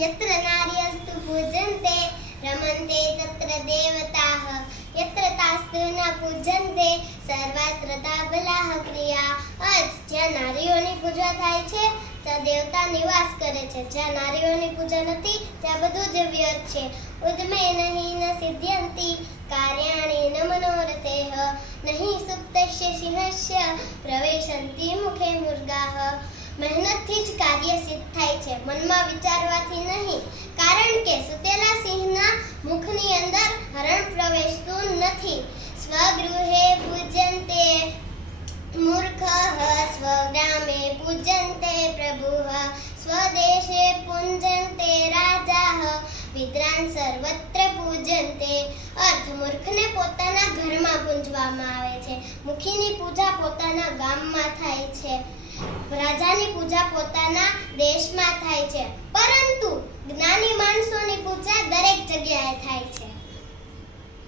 यत्र नार्यस्तु पूजन्ते रमन्ते तत्र देवताः यत्र तास्तु न पूजन्ते सर्वास्त्रता बलाः क्रिया। જ્યાં નારીઓની પૂજા થાય છે ત્યાં દેવતા નિવાસ કરે છે, જ્યાં નારીઓની પૂજા નથી ત્યાં બધું જ વ્યર્થ છે। ઉદ્મે નહીં ન સિદ્ધ્યંતિ કાર્યાણિ ન મનોરથેઃ નહીં સુપ્તસ્ય સિંહસ્ય પ્રવેશન્તિ મુખે મૃગાઃ। મહેનતથી જ કાર્ય સિદ્ધ થાય છે, મનમાં વિચારવાથી નહીં, કારણ કે સુતેલા સિંહના મુખની અંદર હરણ પ્રવેશતું નથી। સ્વગૃહે પૂજ્યન્તે મૂર્ખઃ સ્વગ્રામે પૂજ્યન્તે પ્રભુઃ સ્વદેશે પૂજ્યન્તે રાજાઃ વિદ્વાન સર્વત્ર પૂજ્યન્તે। અર્થ મૂર્ખને પોતાના ઘરમાં પૂજવામાં આવે છે, મુખીની પૂજા પોતાના ગામમાં થાય છે, રાજાની પૂજા પોતાના દેશમાં થાય છે।